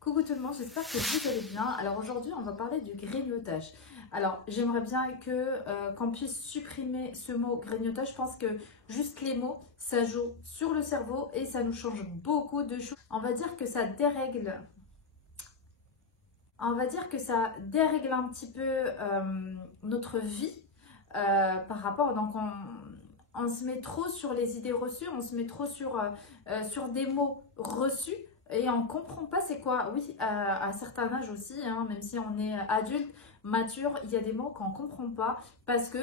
Coucou tout le monde, j'espère que vous allez bien. Alors aujourd'hui, on va parler du grignotage. Alors j'aimerais bien qu'on puisse supprimer ce mot grignotage. Je pense que juste les mots, ça joue sur le cerveau et ça nous change beaucoup de choses. On va dire que ça dérègle. On va dire que ça dérègle un petit peu notre vie par rapport. Donc on se met trop sur les idées reçues, on se met trop sur des mots reçus. Et on ne comprend pas c'est quoi. Oui, à un certain âge aussi, hein, même si on est adulte, mature, il y a des mots qu'on ne comprend pas parce que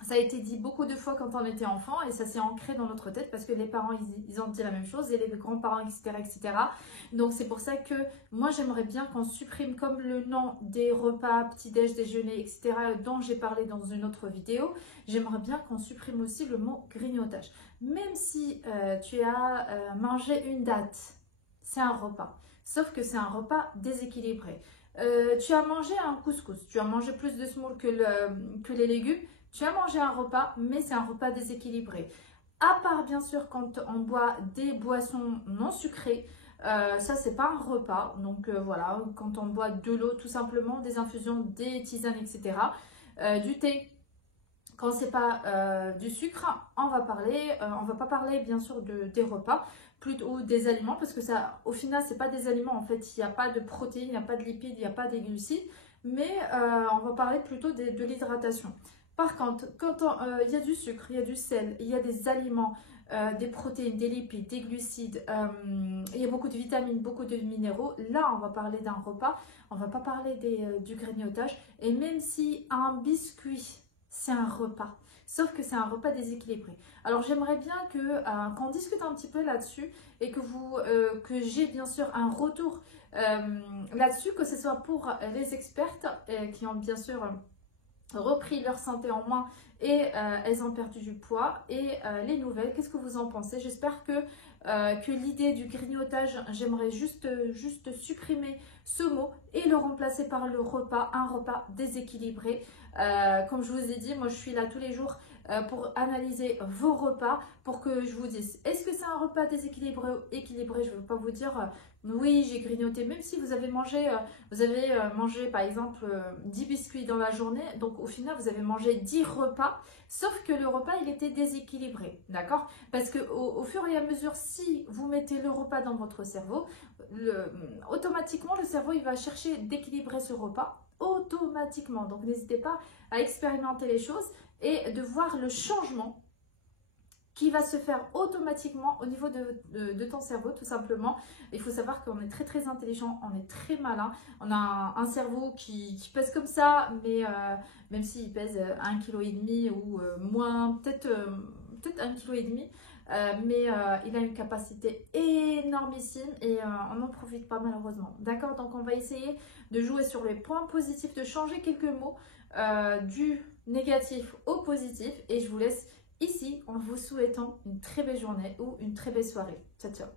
ça a été dit beaucoup de fois quand on était enfant et ça s'est ancré dans notre tête parce que les parents, ils ont dit la même chose et les grands-parents, etc., etc. Donc c'est pour ça que moi, j'aimerais bien qu'on supprime comme le nom des repas, petit-déj, déjeuner, etc., dont j'ai parlé dans une autre vidéo. J'aimerais bien qu'on supprime aussi le mot grignotage. Même si tu as mangé une date, c'est un repas. Sauf que c'est un repas déséquilibré. Tu as mangé un couscous, tu as mangé plus de semoule que les légumes, tu as mangé un repas, mais c'est un repas déséquilibré. À part bien sûr quand on boit des boissons non sucrées, ça c'est pas un repas. Donc voilà, quand on boit de l'eau tout simplement, des infusions, des tisanes, etc. Du thé. Quand c'est pas du sucre, on va pas parler bien sûr des repas, plutôt des aliments, parce que ça, au final, c'est pas des aliments en fait. Il n'y a pas de protéines, il n'y a pas de lipides, il n'y a pas de glucides, mais on va parler plutôt de l'hydratation. Par contre, quand il y a du sucre, il y a du sel, il y a des aliments, des protéines, des lipides, des glucides, il y a beaucoup de vitamines, beaucoup de minéraux. Là, on va parler d'un repas, on va pas parler du grignotage. Et même si un biscuit c'est un repas. Sauf que c'est un repas déséquilibré. Alors j'aimerais bien qu'on discute un petit peu là-dessus et que j'ai bien sûr un retour là-dessus, que ce soit pour les expertes qui ont bien sûr repris leur santé en main et elles ont perdu du poids et les nouvelles, qu'est-ce que vous en pensez? J'espère que l'idée du grignotage, j'aimerais juste supprimer ce mot et le remplacer par le repas, un repas déséquilibré. Comme je vous ai dit, moi je suis là tous les jours pour analyser vos repas, pour que je vous dise, est-ce que c'est un repas déséquilibré ou équilibré? Je ne veux pas vous dire, oui j'ai grignoté, même si vous avez mangé par exemple 10 biscuits dans la journée, donc au final vous avez mangé 10 repas, sauf que le repas il était déséquilibré, d'accord? Parce que au fur et à mesure, si vous mettez le repas dans votre cerveau, automatiquement le cerveau il va chercher d'équilibrer ce repas automatiquement. Donc n'hésitez pas à expérimenter les choses et de voir le changement qui va se faire automatiquement au niveau de ton cerveau, tout simplement. Il faut savoir qu'on est très très intelligent, on est très malin. On a un cerveau qui pèse comme ça, mais même s'il pèse 1,5 kg ou moins, peut-être 1,5 kg, mais il a une capacité énormissime et on n'en profite pas malheureusement. D'accord? Donc on va essayer de jouer sur les points positifs, de changer quelques mots du négatif au positif et je vous laisse ici en vous souhaitant une très belle journée ou une très belle soirée. Ciao, ciao.